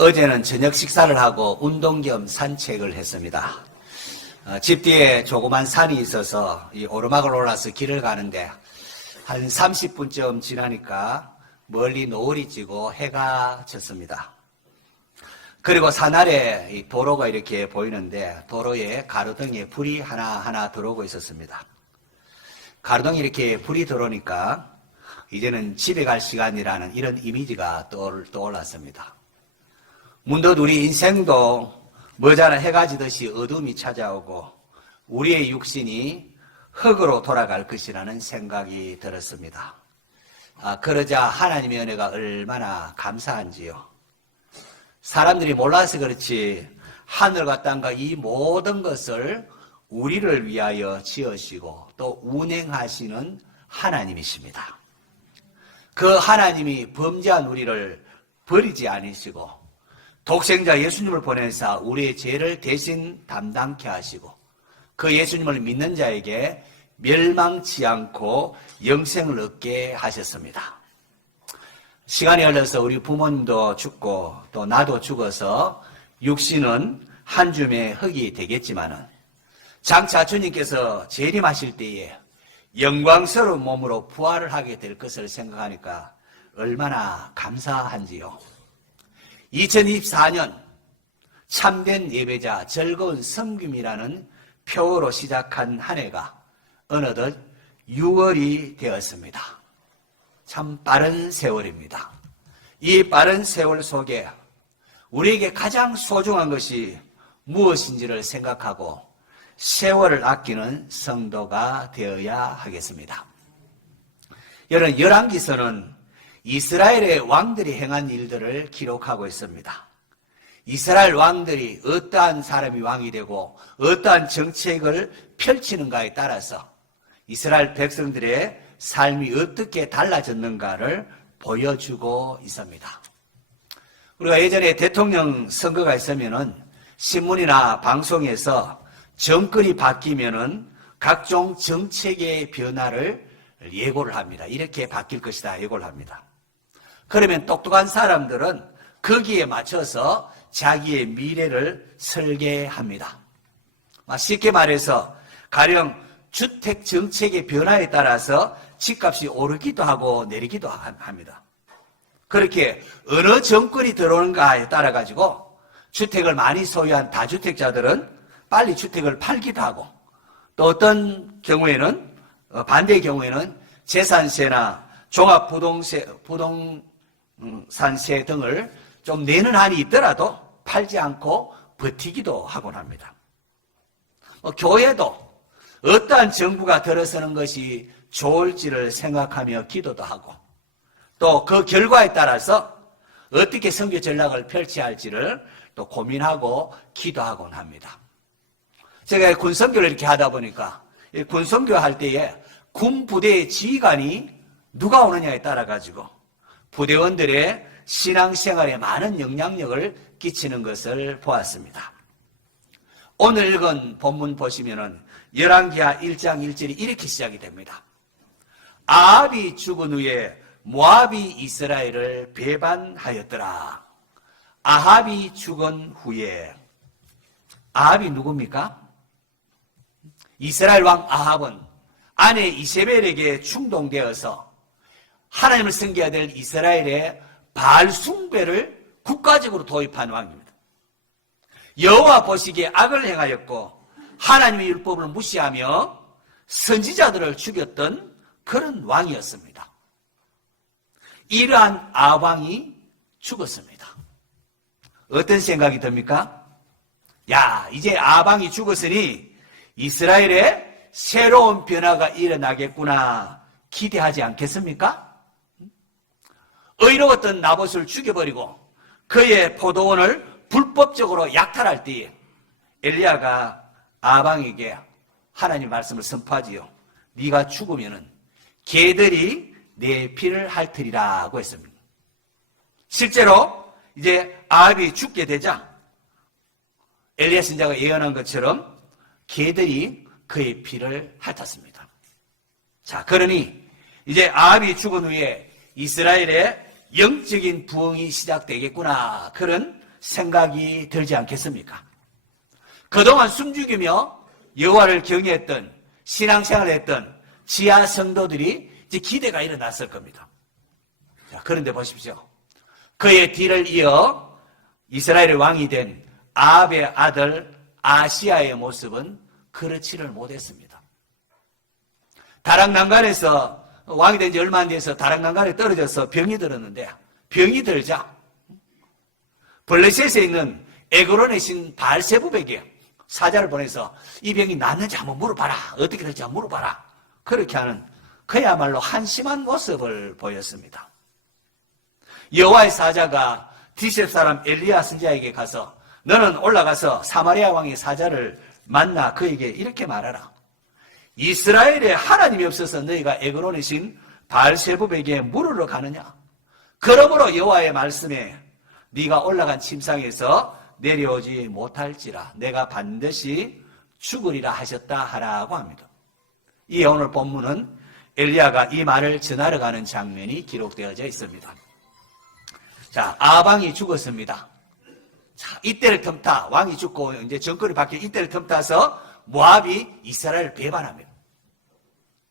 어제는 저녁 식사를 하고 운동 겸 산책을 했습니다. 집 뒤에 조그만 산이 있어서 이 오르막을 올라서 길을 가는데 한 30분쯤 지나니까 멀리 노을이 지고 해가 졌습니다. 그리고 산 아래 이 도로가 이렇게 보이는데 도로에 가로등에 불이 하나하나 들어오고 있었습니다. 가로등에 이렇게 불이 들어오니까 이제는 집에 갈 시간이라는 이런 이미지가 떠올랐습니다. 문득 우리 인생도 머지않아 해가 지듯이 어둠이 찾아오고 우리의 육신이 흙으로 돌아갈 것이라는 생각이 들었습니다. 그러자 하나님의 은혜가 얼마나 감사한지요. 사람들이 몰라서 그렇지 하늘과 땅과 이 모든 것을 우리를 위하여 지으시고 또 운행하시는 하나님이십니다. 그 하나님이 범죄한 우리를 버리지 않으시고 독생자 예수님을 보내사 우리의 죄를 대신 담당케 하시고 그 예수님을 믿는 자에게 멸망치 않고 영생을 얻게 하셨습니다. 시간이 흘러서 우리 부모님도 죽고 또 나도 죽어서 육신은 한 줌의 흙이 되겠지만은 장차 주님께서 재림하실 때에 영광스러운 몸으로 부활을 하게 될 것을 생각하니까 얼마나 감사한지요. 2024년 참된 예배자 즐거운 섬김이라는 표어로 시작한 한 해가 어느덧 6월이 되었습니다. 참 빠른 세월입니다. 이 빠른 세월 속에 우리에게 가장 소중한 것이 무엇인지를 생각하고 세월을 아끼는 성도가 되어야 하겠습니다. 여러분, 열왕기서는 이스라엘의 왕들이 행한 일들을 기록하고 있습니다. 이스라엘 왕들이 어떠한 사람이 왕이 되고 어떠한 정책을 펼치는가에 따라서 이스라엘 백성들의 삶이 어떻게 달라졌는가를 보여주고 있습니다. 우리가 예전에 대통령 선거가 있으면은 신문이나 방송에서 정권이 바뀌면은 각종 정책의 변화를 예고를 합니다. 이렇게 바뀔 것이다 예고를 합니다. 그러면 똑똑한 사람들은 거기에 맞춰서 자기의 미래를 설계합니다. 쉽게 말해서 가령 주택 정책의 변화에 따라서 집값이 오르기도 하고 내리기도 합니다. 그렇게 어느 정권이 들어오는가에 따라 가지고 주택을 많이 소유한 다주택자들은 빨리 주택을 팔기도 하고 또 어떤 경우에는 반대의 경우에는 재산세나 종합부동산세 등을 좀 내는 한이 있더라도 팔지 않고 버티기도 하곤 합니다. 교회도 어떠한 정부가 들어서는 것이 좋을지를 생각하며 기도도 하고 또 그 결과에 따라서 어떻게 선교 전략을 펼쳐야 할지를 또 고민하고 기도하곤 합니다. 제가 군선교를 이렇게 하다 보니까 군선교 할 때에 군 부대의 지휘관이 누가 오느냐에 따라 가지고 부대원들의 신앙생활에 많은 영향력을 끼치는 것을 보았습니다. 오늘 읽은 본문 보시면은 열왕기하 1장 1절이 이렇게 시작이 됩니다. 아합이 죽은 후에 모압이 이스라엘을 배반하였더라. 아합이 죽은 후에 아합이 누굽니까? 이스라엘 왕 아합은 아내 이세벨에게 충동되어서 하나님을 섬겨야 될 이스라엘의 바알 숭배를 국가적으로 도입한 왕입니다. 여호와 보시기에 악을 행하였고 하나님의 율법을 무시하며 선지자들을 죽였던 그런 왕이었습니다. 이러한 아합이 죽었습니다. 어떤 생각이 듭니까? 야, 이제 아합이 죽었으니 이스라엘에 새로운 변화가 일어나겠구나 기대하지 않겠습니까? 의로웠던 나봇을 죽여버리고 그의 포도원을 불법적으로 약탈할 때에 엘리야가 아합에게 하나님 말씀을 선포하지요. 네가 죽으면은 개들이 내 피를 핥으리라고 했습니다. 실제로 이제 아합이 죽게 되자 엘리야 선지자가 예언한 것처럼 개들이 그의 피를 핥았습니다. 자, 그러니 이제 아합이 죽은 후에 이스라엘의 영적인 부흥이 시작되겠구나 그런 생각이 들지 않겠습니까? 그동안 숨죽이며 여호와를 경외했던 신앙생활을 했던 지하 성도들이 이제 기대가 일어났을 겁니다. 자, 그런데 보십시오. 그의 뒤를 이어 이스라엘의 왕이 된 아합의 아들 아시야의 모습은 그렇지를 못했습니다. 다락난간에서 왕이 된 지 얼마 안 돼서 다락난간에 떨어져서 병이 들었는데 병이 들자 블레셋에 있는 에그론의 신 바알세부백에 사자를 보내서 이 병이 낫는지 한번 물어봐라. 어떻게 될지 한번 물어봐라. 그렇게 하는 그야말로 한심한 모습을 보였습니다. 여호와의 사자가 디셉 사람 엘리야 선지자에게 가서 너는 올라가서 사마리아 왕의 사자를 만나 그에게 이렇게 말하라. 이스라엘에 하나님이 없어서 너희가 에그론의 신 바알세부백에 물으러 가느냐? 그러므로 여호와의 말씀에 네가 올라간 침상에서 내려오지 못할지라 내가 반드시 죽으리라 하셨다 하라고 합니다. 이 오늘 본문은 엘리야가 이 말을 전하러 가는 장면이 기록되어져 있습니다. 자, 아방이 죽었습니다. 자, 이때를 틈타 왕이 죽고 이제 정권이 바뀌어 이때를 틈타서 모압이 이스라엘을 배반합니다.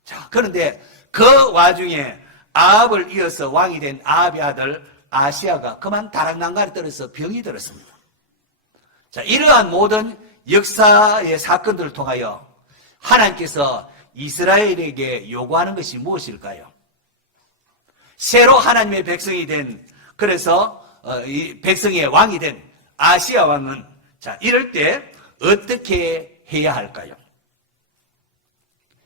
자, 그런데 그 와중에 아합을 이어서 왕이 된 아합의 아들 아시야가 그만 다락난간에 떨어져서 병이 들었습니다. 자, 이러한 모든 역사의 사건들을 통하여 하나님께서 이스라엘에게 요구하는 것이 무엇일까요? 새로 하나님의 백성이 된 그래서 이 백성의 왕이 된 아시야 왕은 자, 이럴 때 어떻게 해야 할까요?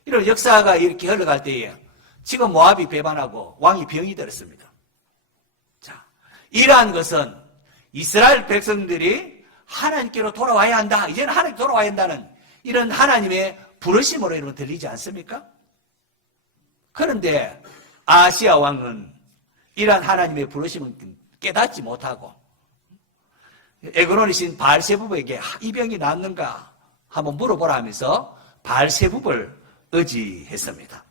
이런 역사가 이렇게 흘러갈 때에 지금 모압이 배반하고 왕이 병이 들었습니다. 자, 이러한 것은 이스라엘 백성들이 하나님께로 돌아와야 한다. 이제는 하나님 돌아와야 한다는 이런 하나님의 부르심으로 여러분 들리지 않습니까? 그런데 아시야 왕은 이러한 하나님의 부르심을 깨닫지 못하고 에그론이신 바알세부백에게 이 병이 낫는가 한번 물어보라 하면서 바알세부를 의지했습니다.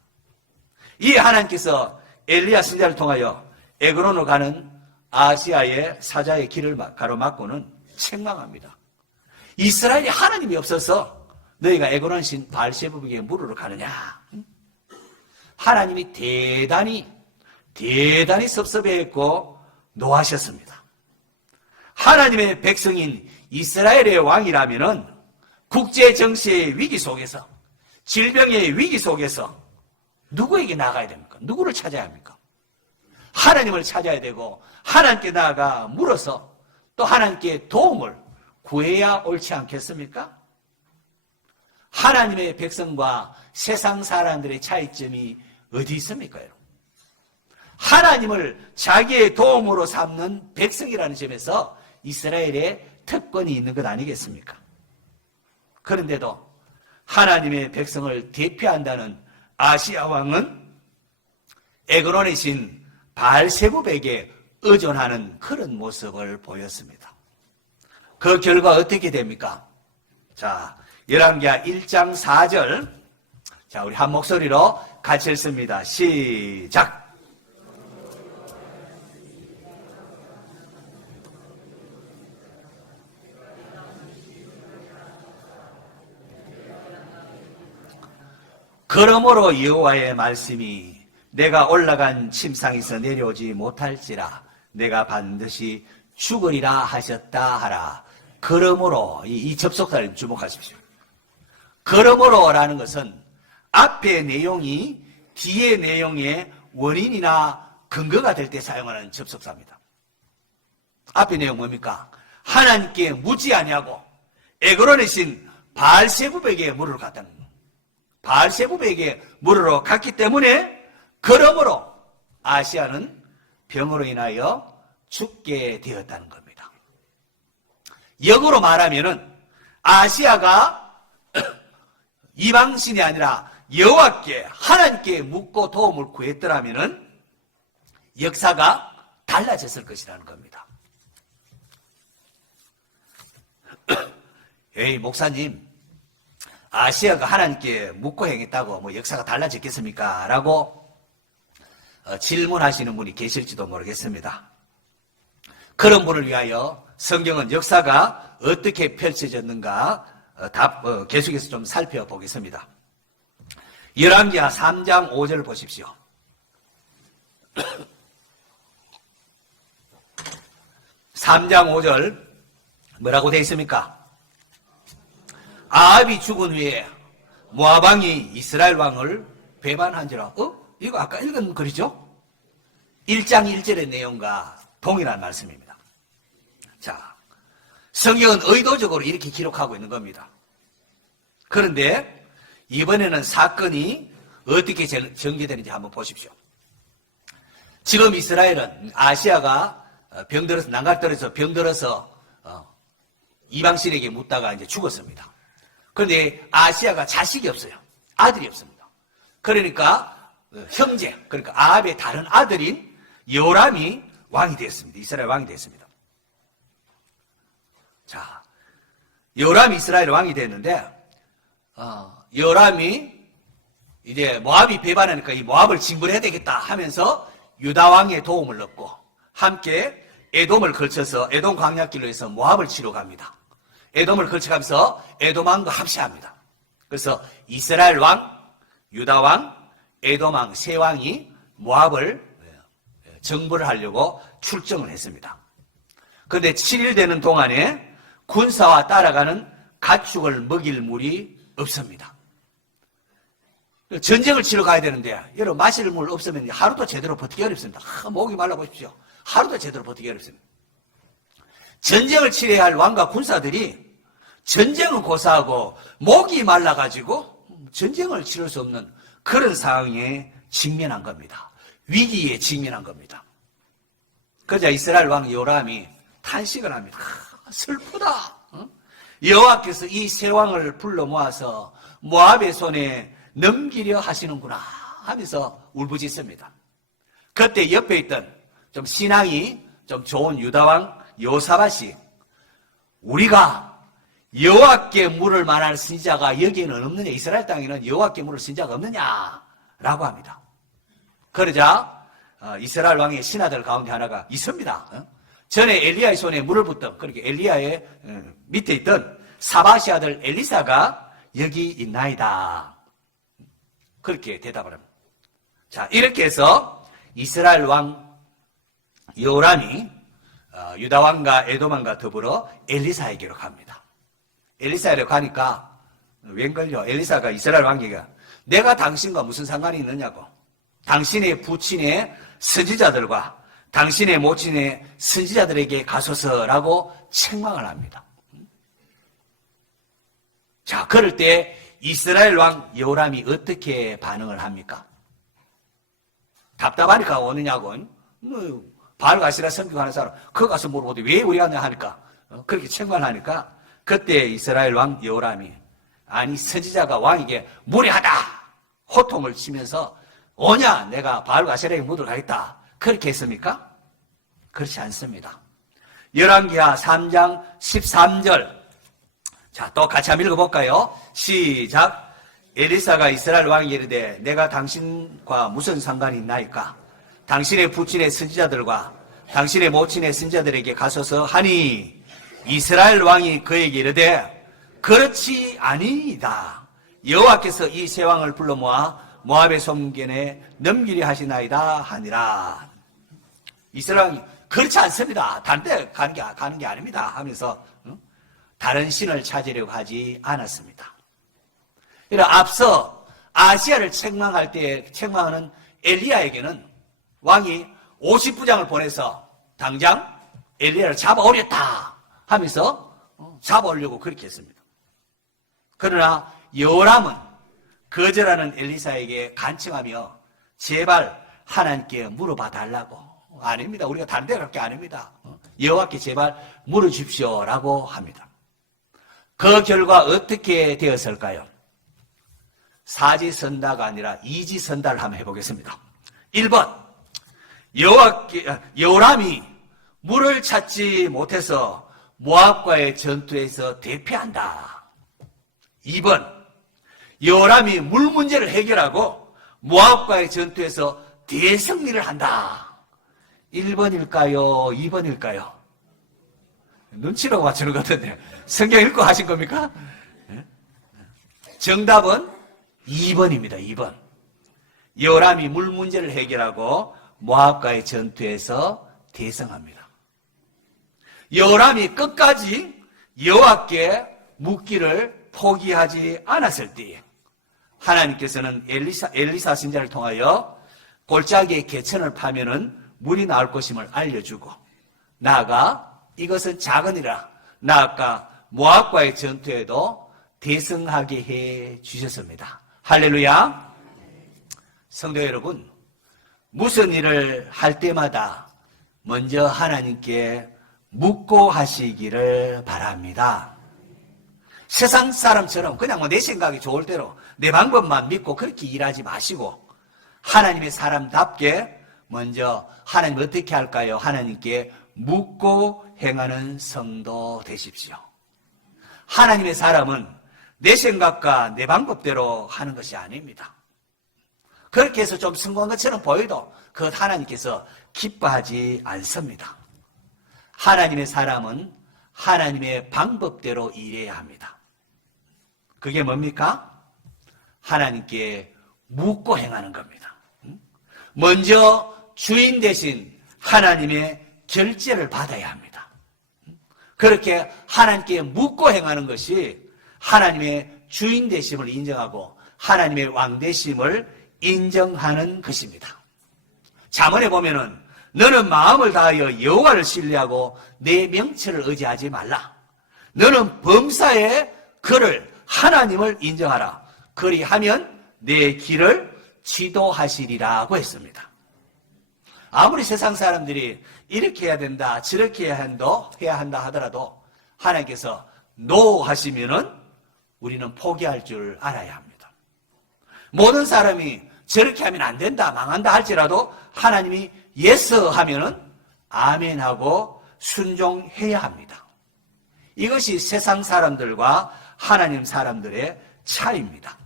이에 하나님께서 엘리야 선지자를 통하여 에그론으로 가는 아시아의 사자의 길을 가로막고는 책망합니다. 이스라엘이 하나님이 없어서 너희가 에그론 신 바알세부백에 물으러 가느냐? 하나님이 대단히 섭섭해했고 노하셨습니다. 하나님의 백성인 이스라엘의 왕이라면은 국제 정세의 위기 속에서 질병의 위기 속에서 누구에게 나가야 됩니까? 누구를 찾아야 합니까? 하나님을 찾아야 되고 하나님께 나아가 물어서 또 하나님께 도움을 구해야 옳지 않겠습니까? 하나님의 백성과 세상 사람들의 차이점이 어디 있습니까? 하나님을 자기의 도움으로 삼는 백성이라는 점에서 이스라엘의 특권이 있는 것 아니겠습니까? 그런데도 하나님의 백성을 대표한다는 아시야 왕은 에그론의 신 바알세부백에 의존하는 그런 모습을 보였습니다. 그 결과 어떻게 됩니까? 자, 열왕기하 1장 4절. 자, 우리 한 목소리로 같이 읽습니다. 시작. 그러므로 여호와의 말씀이 내가 올라간 침상에서 내려오지 못할지라 내가 반드시 죽으리라 하셨다 하라. 그러므로 이 접속사를 주목하십시오. 그러므로라는 것은 앞의 내용이 뒤의 내용의 원인이나 근거가 될 때 사용하는 접속사입니다. 앞의 내용 뭡니까? 하나님께 묻지 아니하고 에그론의 신 바알세부백에 물으러 갔다는 거예요. 바알세부백에 물으러 갔기 때문에 그러므로 아시아는 병으로 인하여 죽게 되었다는 겁니다. 역으로 말하면은 아시아가 이방신이 아니라 여호와께 하나님께 묻고 도움을 구했더라면은 역사가 달라졌을 것이라는 겁니다. 에이 목사님, 아시아가 하나님께 묻고 행했다고 뭐 역사가 달라졌겠습니까? 라고 질문하시는 분이 계실지도 모르겠습니다. 그런 분을 위하여 성경은 역사가 어떻게 펼쳐졌는가 계속해서 좀 살펴보겠습니다. 열왕기하 3장 5절 보십시오. 3장 5절 뭐라고 되어 있습니까? 아합이 죽은 후에 모압 왕이 이스라엘 왕을 배반한지라. 이거 아까 읽은 글이죠? 1장 1절의 내용과 동일한 말씀입니다. 자, 성경은 의도적으로 이렇게 기록하고 있는 겁니다. 그런데 이번에는 사건이 어떻게 전개되는지 한번 보십시오. 지금 이스라엘은 아시아가 병들어서 난각들어서 병들어서 이방신에게 묻다가 이제 죽었습니다. 그런데 아시아가 자식이 없어요. 아들이 없습니다. 그러니까 형제, 그러니까 아합의 다른 아들인 요람이 왕이 되었습니다. 이스라엘 왕이 되었습니다. 자, 요람이 이스라엘 왕이 됐는데 요람이 이제 모압이 배반하니까 이 모압을 징벌해야 되겠다 하면서 유다 왕의 도움을 얻고 함께 에돔을 걸쳐서 에돔 광야길로 해서 모압을 치러 갑니다. 에돔을 걸쳐가면서 에돔 왕과 합세합니다. 그래서 이스라엘 왕, 유다 왕, 에돔 왕 세 왕이 모압을 정벌을 하려고 출정을 했습니다. 그런데 7일 되는 동안에 군사와 따라가는 가축을 먹일 물이 없습니다. 전쟁을 치러 가야 되는데 여러분 마실 물 없으면 하루도 제대로 버티기 어렵습니다. 목이 말라 보십시오. 하루도 제대로 버티기 어렵습니다. 전쟁을 치러야 할 왕과 군사들이 전쟁은 고사하고 목이 말라가지고 전쟁을 치를 수 없는 그런 상황에 직면한 겁니다. 위기에 직면한 겁니다. 그러자 이스라엘 왕 요람이 탄식을 합니다. 슬프다. 여호와께서 이 세 왕을 불러 모아서 모압의 손에 넘기려 하시는구나 하면서 울부짖습니다. 그때 옆에 있던 좀 신앙이 좀 좋은 유다왕 요사밧이 우리가 여호와께 물을 만한 선지자가 여기에는 없느냐, 이스라엘 땅에는 여호와께 물을 선지자가 없느냐라고 합니다. 그러자 이스라엘 왕의 신하들 가운데 하나가 있습니다. 전에 엘리야의 손에 물을 붓던, 그렇게 엘리야의 밑에 있던 사바시 아들 엘리사가 여기 있나이다. 그렇게 대답을 합니다. 자, 이렇게 해서 이스라엘 왕 요람이 유다 왕과 에돔 왕과 더불어 엘리사에게로 갑니다. 엘리사에게 가니까 웬걸요? 엘리사가 이스라엘 왕에게 내가 당신과 무슨 상관이 있느냐고, 당신의 부친의 선지자들과 당신의 모친의 선지자들에게 가소서라고 책망을 합니다. 자, 그럴 때 이스라엘 왕 요람이 어떻게 반응을 합니까? 답답하니까 오느냐고, 바알 가시라 섬기하는 사람 그거 가서 물어보되 왜 우리 왔냐 하니까 그렇게 책망을 하니까 그때 이스라엘 왕 요람이 아니 선지자가 왕에게 무례하다 호통을 치면서 오냐 내가 바알 가시라에게 묻으러 가겠다 그렇게 했습니까? 그렇지 않습니다. 열왕기하 3장 13절 자, 또 같이 한번 읽어볼까요? 시작. 엘리사가 이스라엘 왕에게 이르되 내가 당신과 무슨 상관이 있나이까? 당신의 부친의 선지자들과 당신의 모친의 선지자들에게 가소서 하니 이스라엘 왕이 그에게 이르되 그렇지 아니이다. 여호와께서 이 세 왕을 불러 모아 모압의 손견에 넘기려 하시나이다 하니라. 이스라엘 왕이 그렇지 않습니다. 다른 데 가는 게 아닙니다 하면서 다른 신을 찾으려고 하지 않았습니다. 그러나 앞서 아시아를 책망할 때 책망하는 엘리야에게는 왕이 50부장을 보내서 당장 엘리야를 잡아오렸다 하면서 잡아오려고 그렇게 했습니다. 그러나 요람은 거절하는 엘리사에게 간청하며 제발 하나님께 물어봐 달라고. 아닙니다. 우리가 다른 데 갈 게 아닙니다. 여호와께 제발 물어주십시오라고 합니다. 그 결과 어떻게 되었을까요? 사지선다가 아니라 이지선다를 한번 해보겠습니다. 1번 요람이 물을 찾지 못해서 모압과의 전투에서 대패한다. 2번 요람이 물 문제를 해결하고 모압과의 전투에서 대승리를 한다. 1번일까요? 2번일까요? 눈치로 맞추는 것 같은데. 성경 읽고 하신 겁니까? 정답은 2번입니다. 2번. 여호람이 물 문제를 해결하고 모압과의 전투에서 대성합니다. 여호람이 끝까지 여호와께 묻기를 포기하지 않았을 때에 하나님께서는 엘리사 선지자를 통하여 골짜기에 개천을 파면은 물이 나올 것임을 알려주고, 나아가 이것은 작으니라, 나아가 모압과의 전투에도 대성하게 해 주셨습니다. 할렐루야. 성도 여러분, 무슨 일을 할 때마다 먼저 하나님께 묻고 하시기를 바랍니다. 세상 사람처럼 그냥 내 생각이 좋을 대로 내 방법만 믿고 그렇게 일하지 마시고, 하나님의 사람답게 먼저 하나님 어떻게 할까요? 하나님께 묻고 행하는 성도 되십시오. 하나님의 사람은 내 생각과 내 방법대로 하는 것이 아닙니다. 그렇게 해서 좀 성공한 것처럼 보여도 그것 하나님께서 기뻐하지 않습니다. 하나님의 사람은 하나님의 방법대로 일해야 합니다. 그게 뭡니까? 하나님께 묻고 행하는 겁니다. 먼저 주인 대신 하나님의 결제를 받아야 합니다. 그렇게 하나님께 묻고 행하는 것이 하나님의 주인 되심을 인정하고 하나님의 왕 되심을 인정하는 것입니다. 잠언에 보면은 너는 마음을 다하여 여호와를 신뢰하고 내 명철을 의지하지 말라. 너는 범사에 그를 하나님을 인정하라. 그리하면 내 길을 지도하시리라고 했습니다. 아무리 세상 사람들이 이렇게 해야 된다, 저렇게 해야 한다 하더라도 하나님께서 노 하시면은 우리는 포기할 줄 알아야 합니다. 모든 사람이 저렇게 하면 안 된다, 망한다 할지라도 하나님이 예스 하면은 아멘 하고 순종해야 합니다. 이것이 세상 사람들과 하나님 사람들의 차이입니다.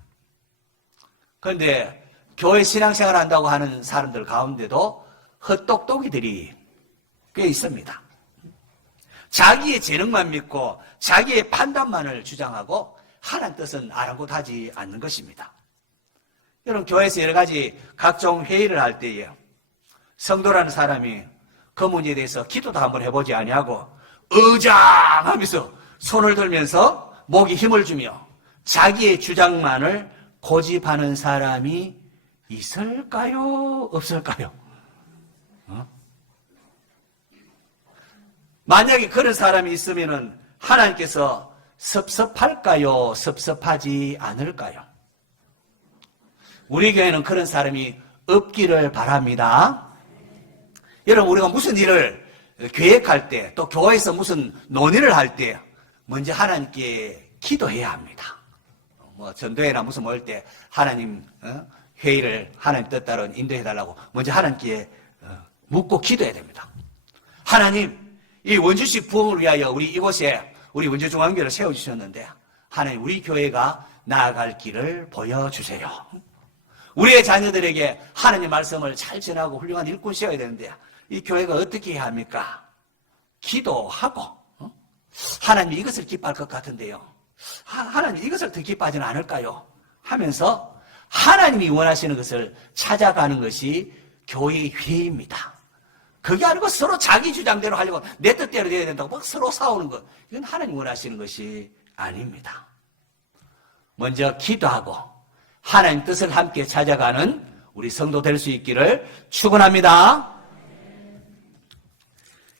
그런데 교회 신앙생활 한다고 하는 사람들 가운데도 헛똑똑이들이 꽤 있습니다. 자기의 재능만 믿고 자기의 판단만을 주장하고 하나님 뜻은 아랑곳하지 않는 것입니다. 여러분, 교회에서 여러 가지 각종 회의를 할 때에 성도라는 사람이 그 문제에 대해서 기도도 한번 해보지 아니하고 의장하면서 손을 들면서 목에 힘을 주며 자기의 주장만을 고집하는 사람이 있을까요? 없을까요? 만약에 그런 사람이 있으면 하나님께서 섭섭할까요? 섭섭하지 않을까요? 우리 교회는 그런 사람이 없기를 바랍니다. 여러분, 우리가 무슨 일을 계획할 때, 또 교회에서 무슨 논의를 할 때 먼저 하나님께 기도해야 합니다. 전도회나 무슨 뭐 할 때 하나님 회의를 하나님 뜻 따라 인도해달라고 먼저 하나님께 묻고 기도해야 됩니다. 하나님, 이 원주식 부흥을 위하여 우리 이곳에 우리 원주중앙교회를 세워주셨는데 하나님, 우리 교회가 나아갈 길을 보여주세요. 우리의 자녀들에게 하나님 말씀을 잘 전하고 훌륭한 일꾼 세워야 되는데 이 교회가 어떻게 해야 합니까? 기도하고 하나님 이것을 기뻐할 것 같은데요, 하나님 이것을 더 기뻐하지는 않을까요? 하면서 하나님이 원하시는 것을 찾아가는 것이 교회의 회의입니다. 그게 아니고 서로 자기 주장대로 하려고 내 뜻대로 돼야 된다고 막 서로 싸우는 것, 이건 하나님 원하시는 것이 아닙니다. 먼저 기도하고 하나님 뜻을 함께 찾아가는 우리 성도 될 수 있기를 축원합니다.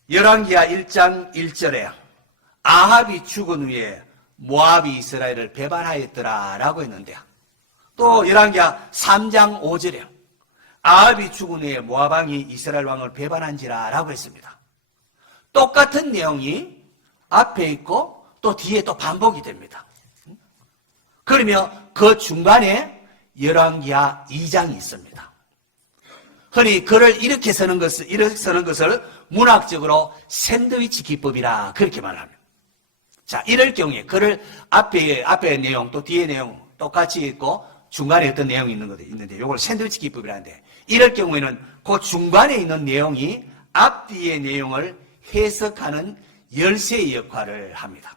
열왕기하 1장 1절에 아합이 죽은 후에 모압이 이스라엘을 배반하였더라 라고 했는데, 또 열왕기하 3장 5절에 아합이 죽은 후에 모압 왕이 이스라엘 왕을 배반한지라 라고 했습니다. 똑같은 내용이 앞에 있고 또 뒤에 또 반복이 됩니다. 그러면 그 중간에 열왕기하 2장이 있습니다. 흔히 글을 이렇게 쓰는 것을 문학적으로 샌드위치 기법이라 그렇게 말합니다. 자, 이럴 경우에 글을 앞에 내용 또 뒤에 내용 똑같이 있고 중간에 어떤 내용이 있는데 이걸 샌드위치 기법이라는데, 이럴 경우에는 그 중간에 있는 내용이 앞뒤의 내용을 해석하는 열쇠의 역할을 합니다.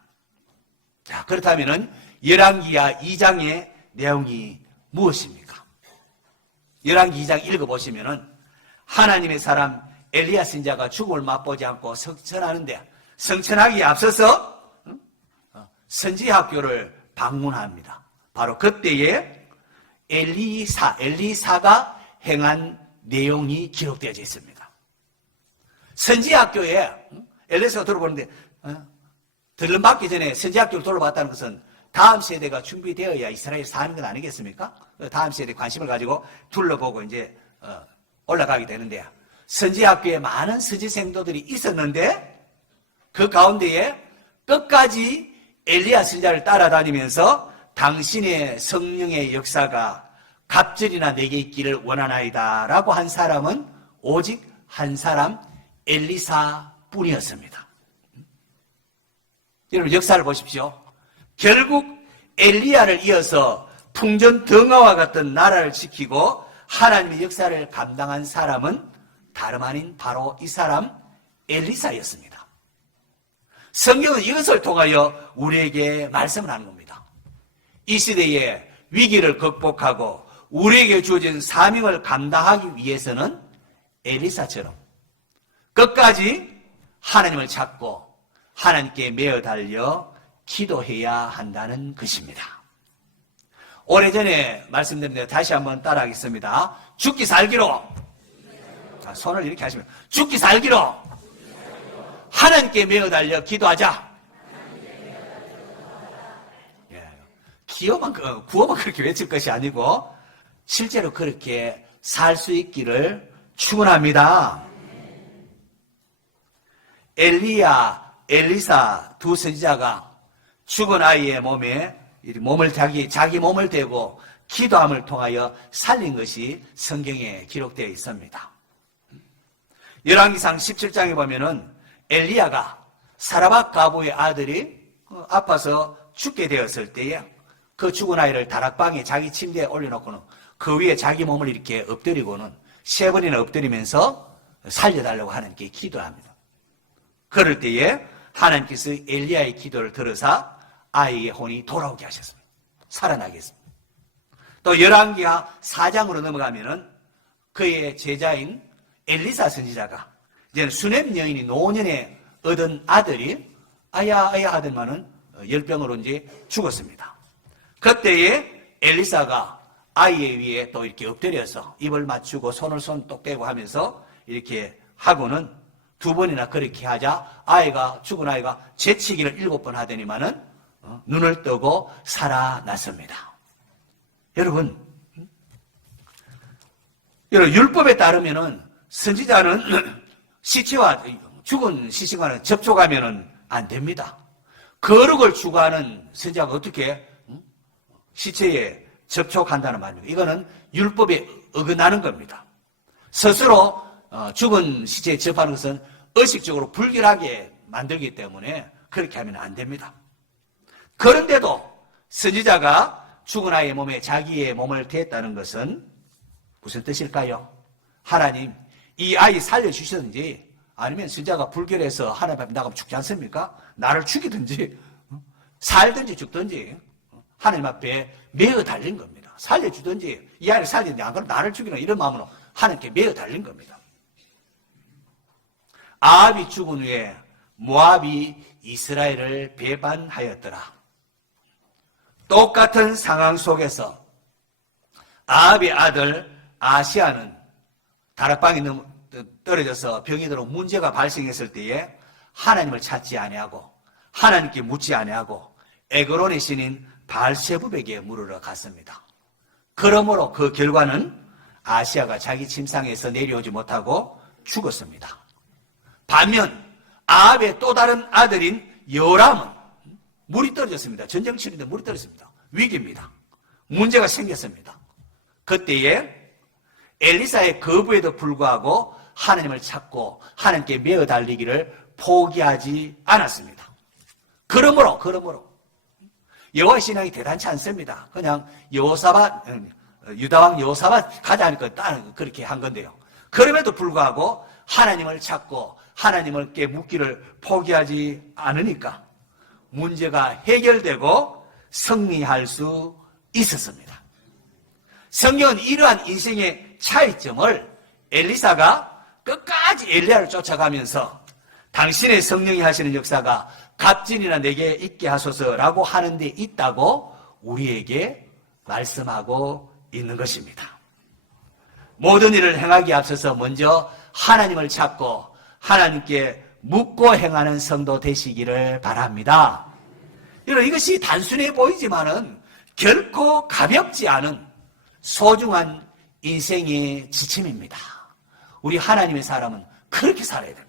자, 그렇다면은 열왕기하 2장의 내용이 무엇입니까? 열왕기 2장 읽어보시면은 하나님의 사람 엘리야 선지자가 죽음을 맛보지 않고 성천하는데 성천하기에 앞서서 선지학교를 방문합니다. 바로 그때에 엘리사가 행한 내용이 기록되어져 있습니다. 선지학교에 엘리사가 돌아보는데 들름받기 전에 선지학교를 돌아봤다는 것은 다음 세대가 준비되어야 이스라엘에 사는 건 아니겠습니까? 다음 세대에 관심을 가지고 둘러보고 이제 올라가게 되는데 선지학교에 많은 선지생도들이 있었는데 그 가운데에 끝까지 엘리야 선지자를 따라다니면서 당신의 성령의 역사가 갑절이나 내게 있기를 원하나이다 라고 한 사람은 오직 한 사람 엘리사뿐이었습니다. 여러분 역사를 보십시오. 결국 엘리야를 이어서 풍전등화와 같은 나라를 지키고 하나님의 역사를 감당한 사람은 다름 아닌 바로 이 사람 엘리사였습니다. 성경은 이것을 통하여 우리에게 말씀을 하는 겁니다. 이 시대에 위기를 극복하고 우리에게 주어진 사명을 감당하기 위해서는 엘리사처럼 끝까지 하나님을 찾고 하나님께 매어 달려 기도해야 한다는 것입니다. 오래전에 말씀드렸는데 다시 한번 따라하겠습니다. 죽기 살기로. 자, 손을 이렇게 하시면 죽기 살기로 하나님께 매어 달려 기도하자. 예, 구호만 그렇게 외칠 것이 아니고 실제로 그렇게 살 수 있기를 축원합니다. 엘리사 두 선지자가 죽은 아이의 몸에 자기 몸을 대고 기도함을 통하여 살린 것이 성경에 기록되어 있습니다. 열왕기상 17장에 보면은 엘리야가 사라밧 가부의 아들이 아파서 죽게 되었을 때에 그 죽은 아이를 다락방에 자기 침대에 올려놓고는 그 위에 자기 몸을 이렇게 엎드리고는 3번이나 엎드리면서 살려달라고 하나님께 기도합니다. 그럴 때에 하나님께서 엘리야의 기도를 들으사 아이의 혼이 돌아오게 하셨습니다. 살아나게 했습니다. 또 열왕기하 4장으로 넘어가면은 그의 제자인 엘리사 선지자가 이제 수넴 여인이 노년에 얻은 아들이 아야 하더만은 열병으로 이제 죽었습니다. 그때에 엘리사가 아이의 위에 또 이렇게 엎드려서 입을 맞추고 손을 손똑 떼고 하면서 이렇게 하고는 2번이나 그렇게 하자 죽은 아이가 재치기를 7번 하더니만은 눈을 뜨고 살아났습니다. 여러분 율법에 따르면은 선지자는 시체와 죽은 시신과는 접촉하면은 안 됩니다. 거룩을 추구하는 선지자가 어떻게 시체에 접촉한다는 말입니다. 이거는 율법에 어긋나는 겁니다. 스스로 죽은 시체에 접하는 것은 의식적으로 불결하게 만들기 때문에 그렇게 하면 안 됩니다. 그런데도 선지자가 죽은 아이의 몸에 자기의 몸을 댔다는 것은 무슨 뜻일까요? 하나님, 이 아이 살려주시든지 아니면 선지자가 불결해서 하나님 앞에 나가면 죽지 않습니까? 나를 죽이든지 살든지 죽든지 하나님 앞에 매어 달린 겁니다. 살려주든지 이 아이를 살리든지 안 그러면 나를 죽이는 이런 마음으로 하나님께 매어 달린 겁니다. 아합이 죽은 후에 모압이 이스라엘을 배반하였더라. 똑같은 상황 속에서 아합의 아들 아시아는 다락방에 떨어져서 병이 들어 문제가 발생했을 때에 하나님을 찾지 아니하고 하나님께 묻지 아니하고 에그론의 신인 바알세붑에게 물으러 갔습니다. 그러므로 그 결과는 아시아가 자기 침상에서 내려오지 못하고 죽었습니다. 반면 아합의 또 다른 아들인 요람은 물이 떨어졌습니다. 전쟁 치는데 물이 떨어졌습니다. 위기입니다. 문제가 생겼습니다. 그때에 엘리사의 거부에도 불구하고 하나님을 찾고 하나님께 매어 달리기를 포기하지 않았습니다. 그러므로 여호와 신앙이 대단치 않습니다. 그냥 유다왕 여호사밧 가자 하니까 그렇게 한 건데요. 그럼에도 불구하고 하나님을 찾고 하나님께 묻기를 포기하지 않으니까 문제가 해결되고 승리할 수 있었습니다. 성경은 이러한 인생의 차이점을 엘리사가 끝까지 엘리야를 쫓아가면서 당신의 성령이 하시는 역사가 갑진이나 내게 있게 하소서라고 하는 데 있다고 우리에게 말씀하고 있는 것입니다. 모든 일을 행하기에 앞서서 먼저 하나님을 찾고 하나님께 묻고 행하는 성도 되시기를 바랍니다. 여러분, 이것이 단순해 보이지만은 결코 가볍지 않은 소중한 인생의 지침입니다. 우리 하나님의 사람은 그렇게 살아야 됩니다.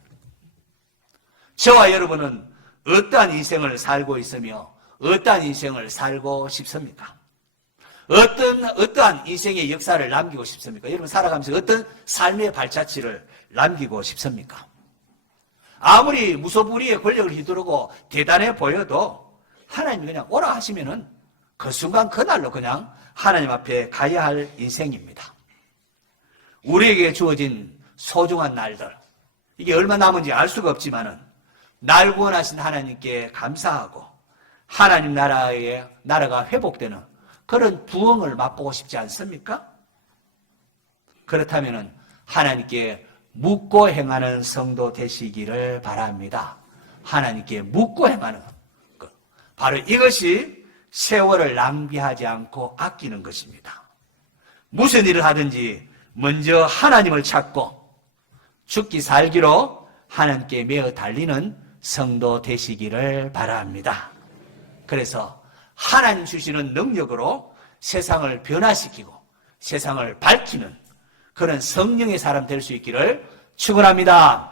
저와 여러분은 어떠한 인생을 살고 있으며 어떠한 인생을 살고 싶습니까? 어떠한 인생의 역사를 남기고 싶습니까? 여러분 살아가면서 어떤 삶의 발자취를 남기고 싶습니까? 아무리 무소불위의 권력을 휘두르고 대단해 보여도 하나님이 그냥 오라 하시면은 그 순간 그날로 그냥 하나님 앞에 가야 할 인생입니다. 우리에게 주어진 소중한 날들, 이게 얼마 남은지 알 수가 없지만은 날 구원하신 하나님께 감사하고 하나님 나라가 회복되는 그런 부흥을 맛보고 싶지 않습니까? 그렇다면은 하나님께 묻고 행하는 성도 되시기를 바랍니다. 하나님께 묻고 행하는 것. 바로 이것이 세월을 낭비하지 않고 아끼는 것입니다. 무슨 일을 하든지 먼저 하나님을 찾고 죽기 살기로 하나님께 매어 달리는 성도 되시기를 바랍니다. 그래서 하나님 주시는 능력으로 세상을 변화시키고 세상을 밝히는 그런 성령의 사람 될 수 있기를 축원합니다.